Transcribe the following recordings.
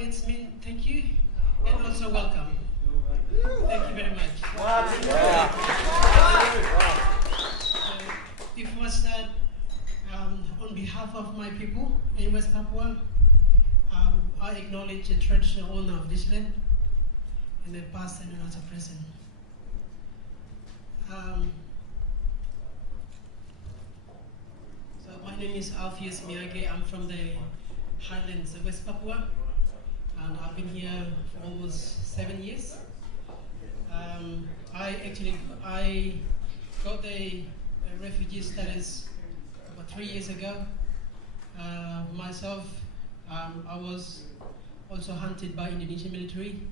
It's mean thank you and also welcome. Thank you very much. Before I start, on behalf of my people in West Papua, I acknowledge the traditional owner of this land and the past and also present. So my name is Alpheus Miyake. I'm from the Highlands of West Papua, and I've been here for almost 7 years. I got the refugee status about 3 years ago. Myself, I was also hunted by Indonesian military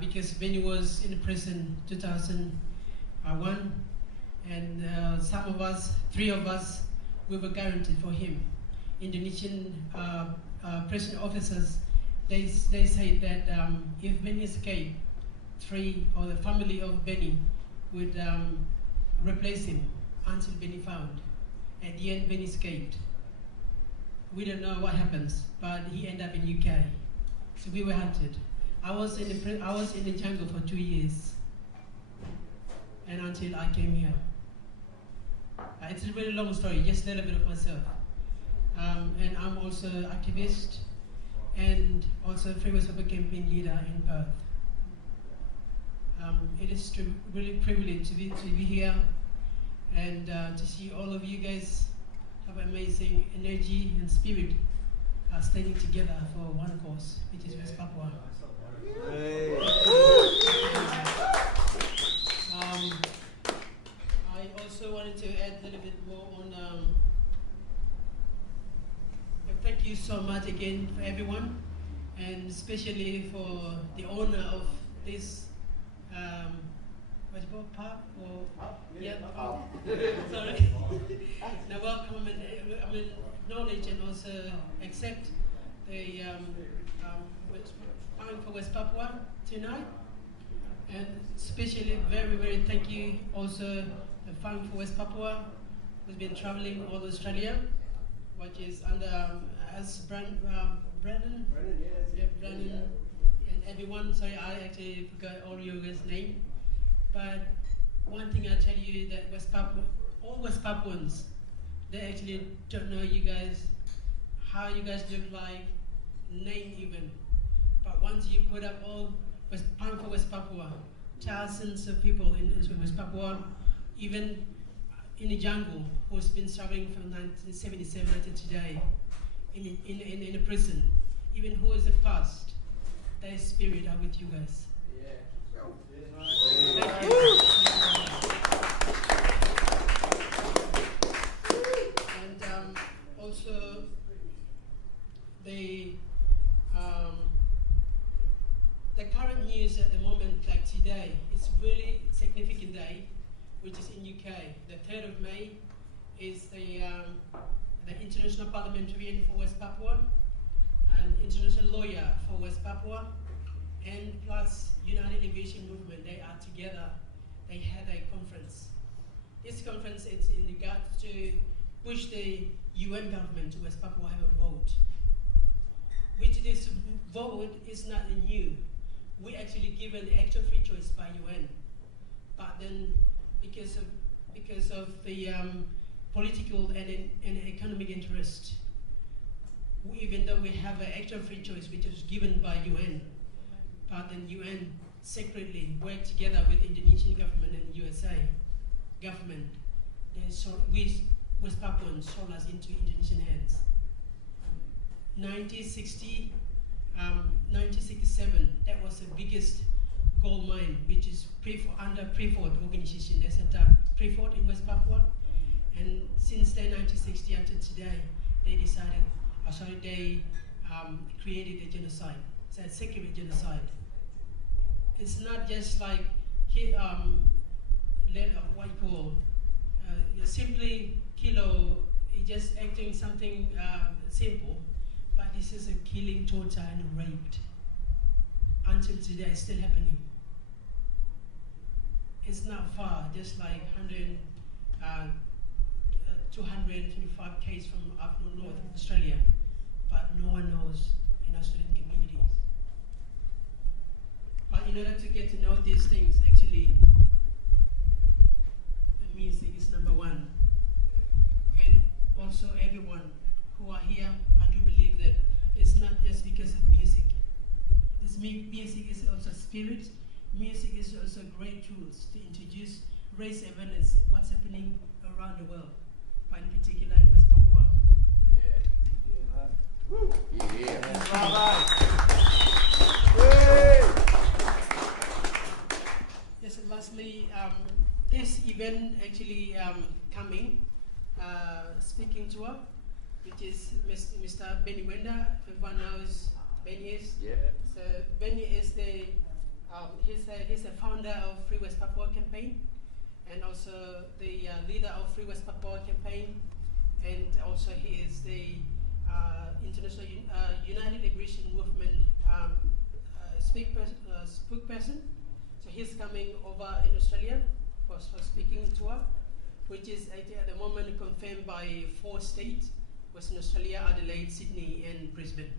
because Benny was in prison 2001, and some of us, 3 of us, we were guaranteed for him. Indonesian prison officers, they say that if Benny escaped, 3 or the family of Benny would replace him until Benny found. At the end, Benny escaped. We don't know what happens, but he ended up in UK. So we were hunted. I was in the jungle for 2 years, and until I came here. It's a very long story, just a little bit of myself. And I'm also an activist and also a Free West Papua campaign leader in Perth. It is really a privilege to be here and to see all of you guys have amazing energy and spirit standing together for one cause, which is West Papua. I also wanted to add a little bit more on thank you so much again for everyone, and especially for the owner of this what do you call it, park or sorry. Now welcome and acknowledge and also accept the Fund for West Papua tonight, and especially very thank you also the Fund for West Papua, who's been traveling all Australia, which is under as Brandon, and everyone. Sorry, I actually forgot all your guys' name. But one thing I tell you that West Papua, all West Papuans, they actually don't know you guys, how you guys look like, name even. But once you put up all Fund for West Papua, thousands of people in West Papua, even in the jungle, who's been serving from 1977 until today, in a prison, even who is the past, their spirit are with you guys. Thank you. And also the current news at the moment, like today, is really significant day, which is in UK. The 3rd of May is the International Parliamentarian for West Papua, an international lawyer for West Papua, and plus United Aviation Movement. They are together. They had a conference. This conference is in regards to push the UN government to West Papua have a vote. Which this vote is not new. We actually given the actual free choice by UN, but then because of the political and economic interest, even though we have an actual free choice which was given by UN, but then UN secretly worked together with the Indonesian government and USA government. We West Papuans sold us into Indonesian hands. 1967, that was the biggest gold mine, which is under Freeport organization. They set up Freeport in West Papua, and since then, 1960 until today, they decided, they created a genocide. It's a secret genocide. It's not just like what you call simply kilo, just acting something simple, but this is a killing, torture, and raped. Until today, it's still happening. It's not far, just like 225 cases from up north Australia, but no one knows in Australian communities. But in order to get to know these things, actually, the music is number one. And also everyone who are here, I do believe that it's not just because of music. This music is also spirit. Music is also great tools to introduce, raise awareness, what's happening around the world, but in particular in West Papua. Yes, and lastly, this event actually coming, speaking tour, which is Mr. Benny Wenda. Everyone knows Benny is. Yeah. So Benny is the he's the founder of Free West Papua campaign, and also the leader of Free West Papua campaign, and also he is the International United Liberation Movement spokesperson. So he's coming over in Australia for speaking tour, which is at the moment confirmed by 4 states: Western Australia, Adelaide, Sydney, and Brisbane.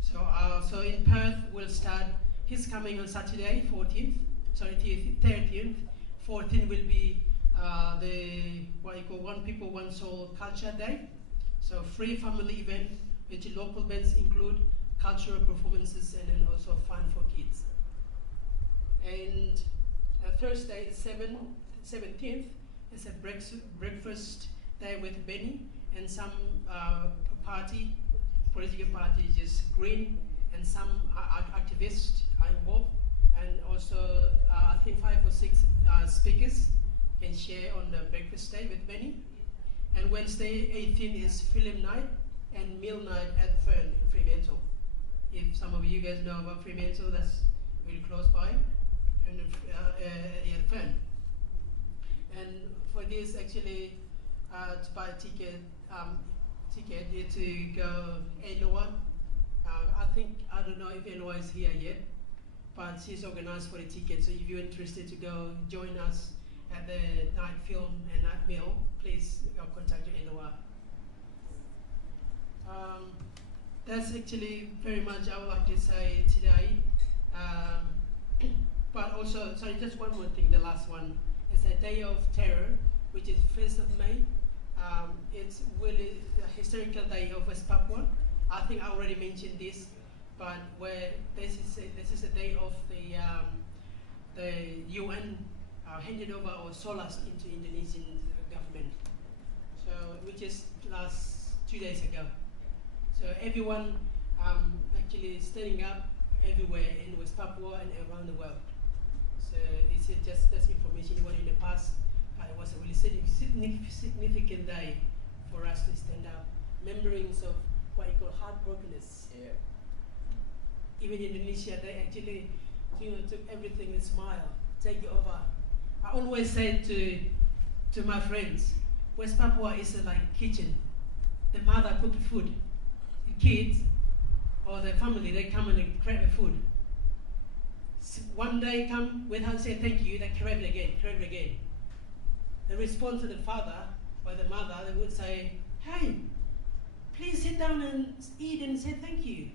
So, so in Perth we'll start. He's coming on Saturday, 30th. 14th will be the what you call One People, One Soul Culture Day. So free family event, which local bands include cultural performances and then also fun for kids. And Thursday, 17th, is a breakfast day with Benny and some political party, just Green, and some activists are involved, and also I think 5 or 6 speakers can share on the breakfast day with Benny. And Wednesday 18th is film night and meal night at Fern in Fremantle. If some of you guys know about Fremantle, that's really close by, and at Fern. And for this, actually, to buy a ticket to go Enoa. I don't know if Enoa is here yet, but she's organized for the ticket. So if you're interested to go join us at the night film and night meal, please contact your Enoa. That's actually very much I would like to say today. But also, sorry, just one more thing, the last one. It's a Day of Terror, which is 1st of May. It's really a historical day of West Papua. I think I already mentioned this, but where this is the day of the UN handed over or solas into Indonesian government. So which is last 2 days ago. So everyone actually standing up everywhere in West Papua and around the world. So it's just that's information you want in the past. It was a really significant day for us to stand up, remembrance of what you call heartbrokenness. Yeah. Even in Indonesia, they actually took everything and smile, take it over. I always say to my friends, West Papua is like kitchen. The mother cook the food. The kids or the family, they come and they grab the food. One day come without saying thank you, they grab it again. The response to the father or the mother, they would say, hey, please sit down and eat and say thank you.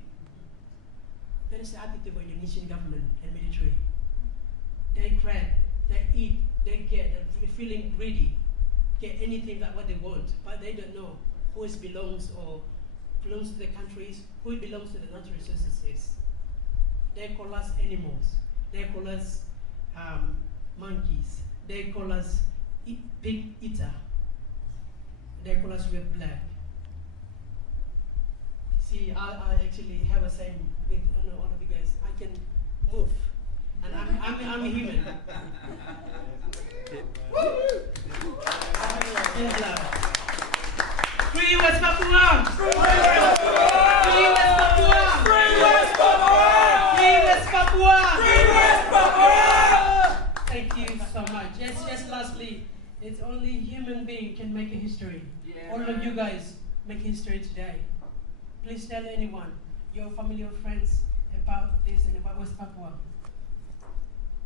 That is the attitude of the Indonesian government and military. They grab, they eat, they get, they're feeling greedy, get anything that what they want, but they don't know who it belongs or belongs to the countries, who it belongs to the natural resources. They call us animals, they call us monkeys, they call us pig eater, they call us red black. See, I actually have a saying with all of you guys. I can move, and I'm a human. Free West Papua! Free West Papua! Free West Papua! Free West Papua! Free West Papua! Free West Papua! Thank you so much. Yes. Lastly, it's only human being can make a history. Yeah. All of you guys make history today. Please tell anyone, your family or friends, about this and about West Papua.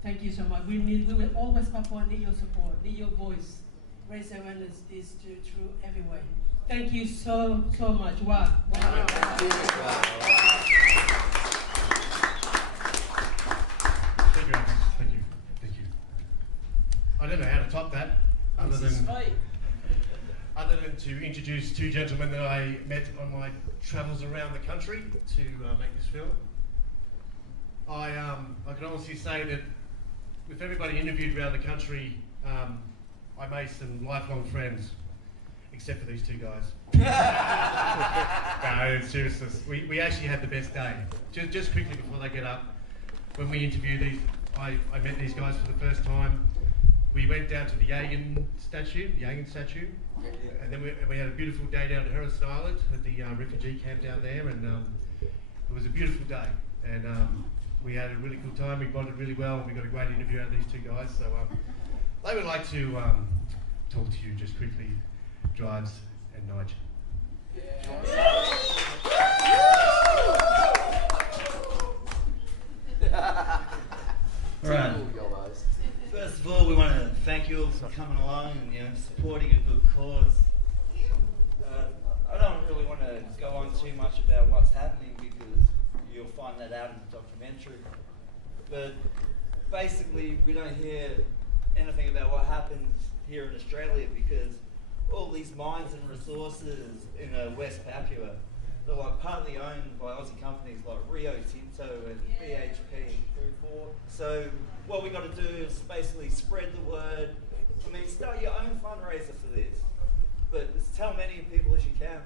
Thank you so much. We will all West Papua need your support, need your voice, raise awareness is true everywhere. Thank you so much. Wow. Wow. Thank you, Alex. Thank you. I don't know how to top that, other than to introduce two gentlemen that I met on my travels around the country to make this film. I can honestly say that with everybody interviewed around the country, I made some lifelong friends, except for these two guys. No, in seriousness, we actually had the best day. Just quickly before they get up, when we interviewed these, I met these guys for the first time. We went down to the Yagan statue, and then we had a beautiful day down at Harrison Island at the refugee camp down there, and it was a beautiful day. And we had a really good time. We bonded really well, and we got a great interview out of these two guys. So they would like to talk to you just quickly, Drives and Nigel. All right. First of all, we want to thank you all for coming along and supporting a good cause. I don't really want to go on too much about what's happening because you'll find that out in the documentary. But basically, we don't hear anything about what happens here in Australia because all these mines and resources in West Papua, they're like partly owned by Aussie companies like Rio Tinto and BHP. So what we got to do is basically spread the word. I mean, start your own fundraiser for this, but just tell many people as you can.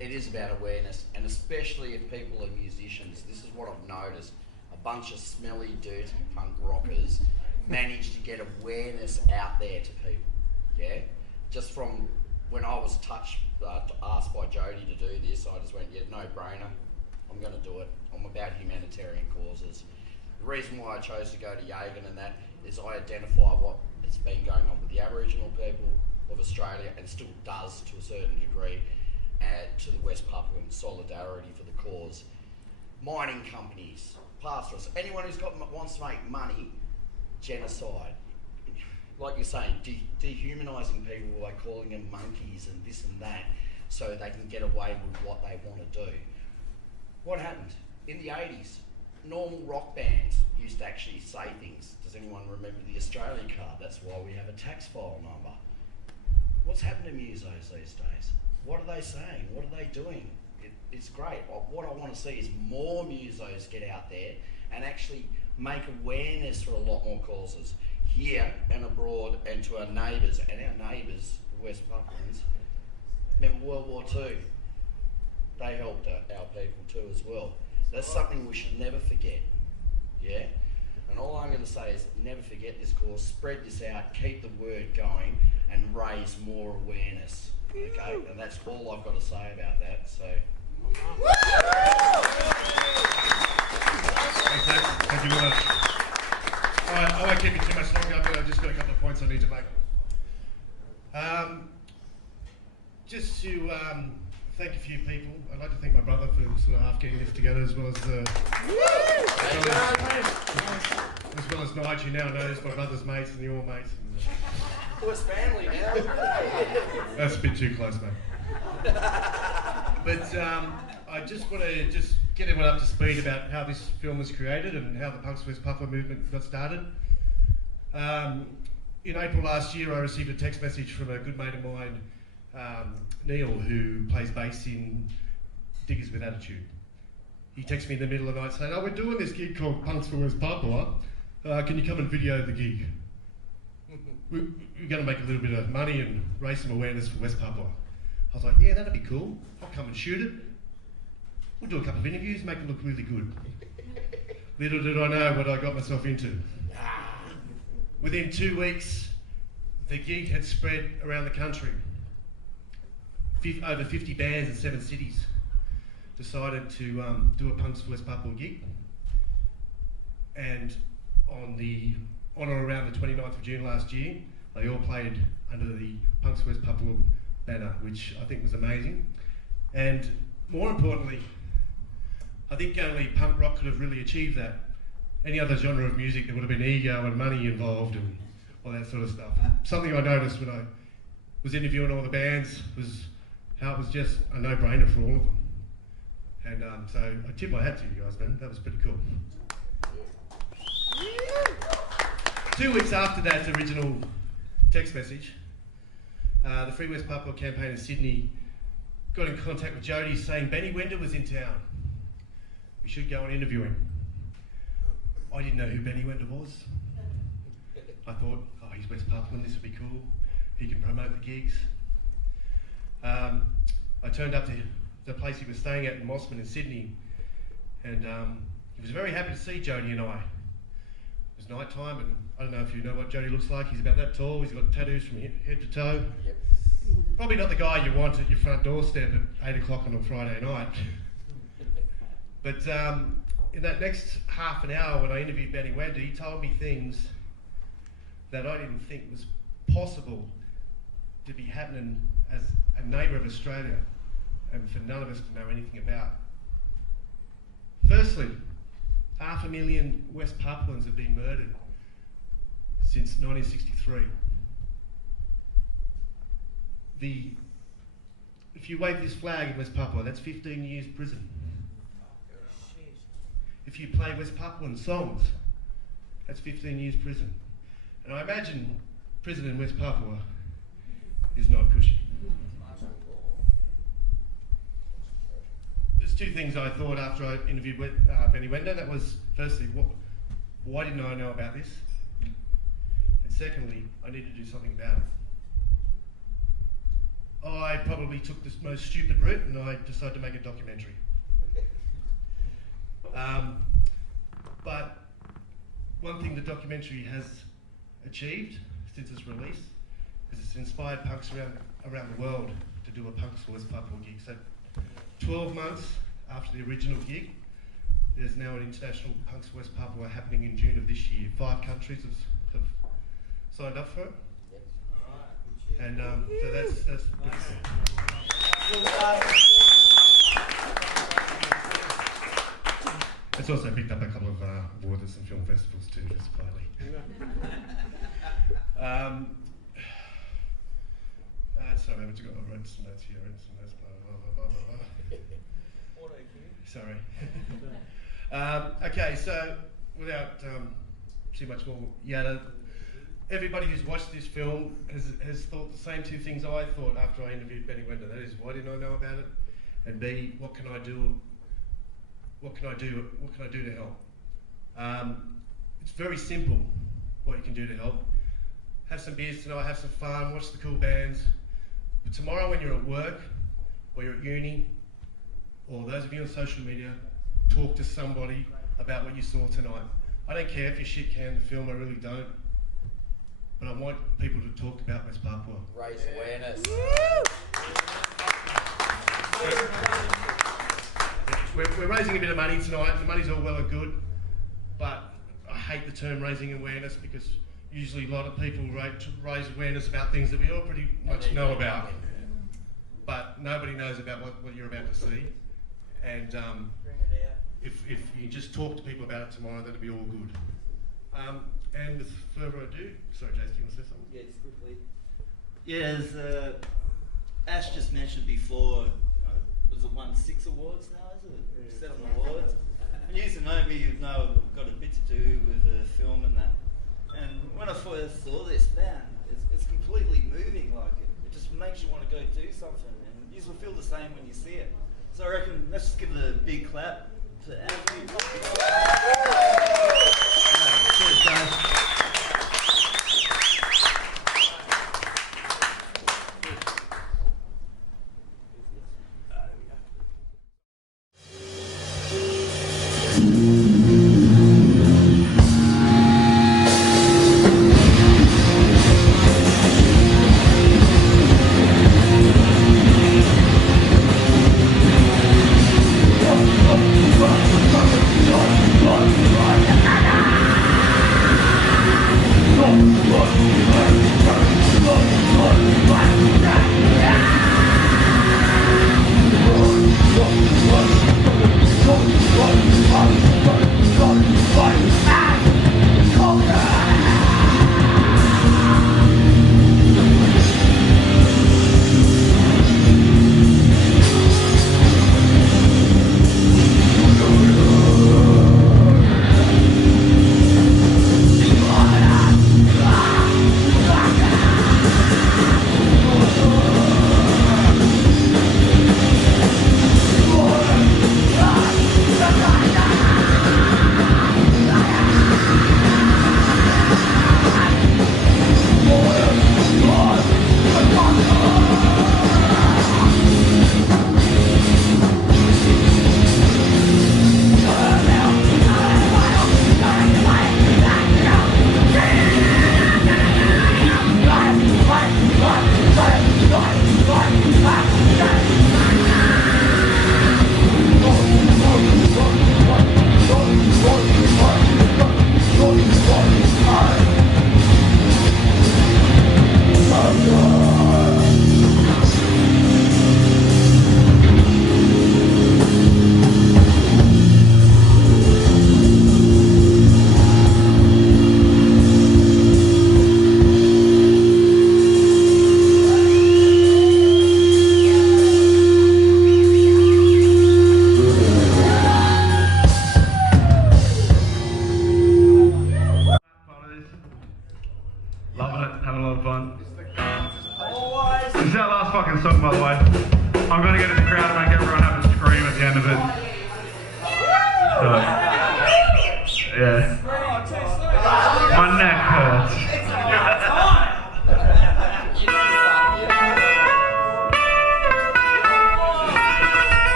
It is about awareness, and especially if people are musicians. This is what I've noticed. A bunch of smelly, dirty punk rockers manage to get awareness out there to people. Yeah, just from when I was asked by Jody to do this, I just went, yeah, no brainer. I'm going to do it. I'm about humanitarian causes. The reason why I chose to go to Yagan and that is I identify what has been going on with the Aboriginal people of Australia and still does to a certain degree to the West Papuan solidarity for the cause. Mining companies, pastoralists, anyone who's wants to make money, genocide. Like you're saying, dehumanising people by calling them monkeys and this and that so they can get away with what they want to do. What happened? In the 80s, normal rock bands used to actually say things. Does anyone remember the Australia card? That's why we have a tax file number. What's happened to musos these days? What are they saying? What are they doing? It's great. What I want to see is more musos get out there and actually make awareness for a lot more causes here and abroad and to our neighbours. And our neighbours, the West Papuans, remember World War II? They helped our people too as well. That's something we should never forget, yeah? And all I'm going to say is never forget this cause, spread this out, keep the word going and raise more awareness, okay? And that's all I've got to say about that, so. Thank you very much. I won't keep you too much longer, but I've just got a couple of points I need to make. Just to thank a few people. I'd like to thank my brother for sort of half getting this together, as well as Nigel, who now knows my brother's mates and your mates. It's family now. That's a bit too close, mate. But I just want to get everyone up to speed about how this film was created and how the Punks West Papua movement got started. In April last year, I received a text message from a good mate of mine, Neil, who plays bass in Diggers with Attitude. He texted me in the middle of the night saying, "Oh, we're doing this gig called Punks for West Papua. Can you come and video the gig? We're going to make a little bit of money and raise some awareness for West Papua." I was like, "Yeah, that'd be cool. I'll come and shoot it. We'll do a couple of interviews, make it look really good." Little did I know what I got myself into. Within 2 weeks, the gig had spread around the country. Over 50 bands in 7 cities decided to do a Punks for West Papua gig. And on or around the 29th of June last year, they all played under the Punks West Papua banner, which I think was amazing. And more importantly, I think only punk rock could have really achieved that. Any other genre of music, there would have been ego and money involved and all that sort of stuff. And something I noticed when I was interviewing all the bands was how it was just a no-brainer for all of them. And so I tip my hat to you guys, man. That was pretty cool. 2 weeks after that original text message, the Free West Papua campaign in Sydney got in contact with Jody saying Benny Wender was in town. We should go and interview him. I didn't know who Benny Wender was. I thought, oh, he's West Papuan, this would be cool. He can promote the gigs. I turned up to the place he was staying at in Mossman in Sydney, and he was very happy to see Jody and I. It was night time, and I don't know if you know what Jody looks like. He's about that tall. He's got tattoos from head to toe. Yep. Probably not the guy you want at your front doorstep at 8 o'clock on a Friday night. But in that next half an hour when I interviewed Benny Wender, he told me things that I didn't think was possible to be happening as a neighbour of Australia and for none of us to know anything about. Firstly, 500,000 West Papuans have been murdered since 1963. If you wave this flag in West Papua, that's 15 years prison. If you play West Papuan songs, that's 15 years prison. And I imagine prison in West Papua is not cushy. There's 2 things I thought after I interviewed Benny Wender. That was, firstly, why didn't I know about this? And secondly, I need to do something about it. I probably took the most stupid route and I decided to make a documentary. But one thing the documentary has achieved since its release is it's inspired punks around the world to do a Punks for West Papua gig. So 12 months after the original gig, there's now an international Punks for West Papua happening in June of this year. 5 countries have signed up for it. And so that's pretty cool. It's also picked up a couple of awards at some film festivals too, just quietly. Sorry, I wrote some notes here, blah, blah, blah. Sorry. Okay, so without too much more yada, everybody who's watched this film has thought the same 2 things I thought after I interviewed Benny Wender. That is, why didn't I know about it? And B, what can I do? What can I do? What can I do to help? It's very simple. What you can do to help: have some beers tonight, have some fun, watch the cool bands. But tomorrow, when you're at work, or you're at uni, or those of you on social media, talk to somebody about what you saw tonight. I don't care if you shit can the film. I really don't. But I want people to talk about West Papua. Raise awareness. We're raising a bit of money tonight. The money's all well and good, but I hate the term raising awareness because usually a lot of people raise awareness about things that we all pretty much know about, but nobody knows about what you're about to see. And if you just talk to people about it tomorrow, that'll be all good. And with further ado, sorry, Jason, you want to say something? Yeah, just quickly. Yeah, as Ash just mentioned before, was it won 6 awards now? Is it 7 awards? And you used to know me, you know I've got a bit to do with the film and that. And when I first saw this, man, it's completely moving. Like it just makes you want to go do something, and you will feel the same when you see it. So I reckon let's just give it a big clap to Ash. Cheers, guys.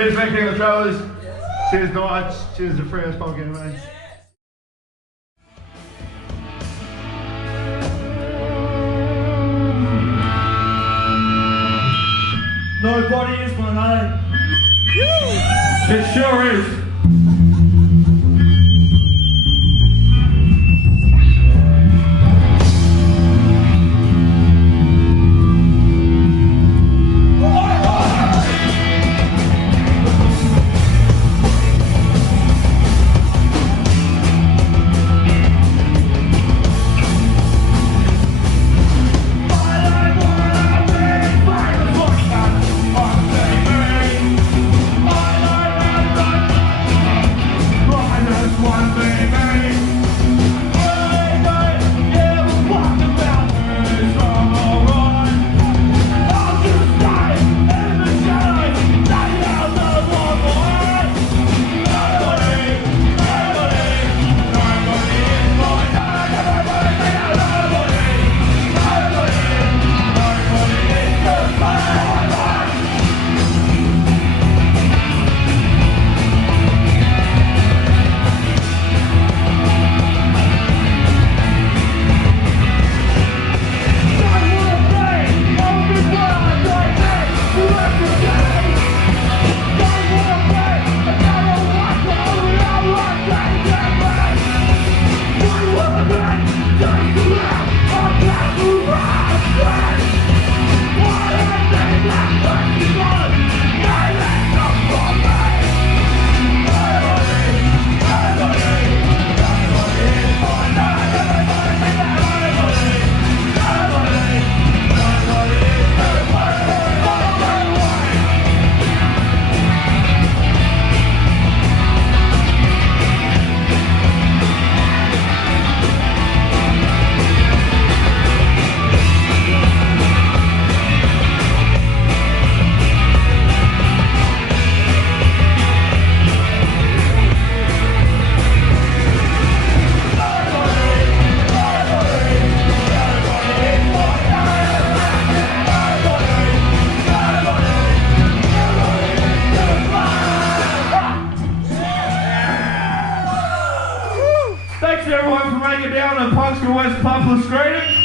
Cheers, Vancouver Travelers. Cheers, Knights. Cheers to Free House Pumpkin, mate. Nobody is my name. It sure is. take it down to Punks for West Papua Screening.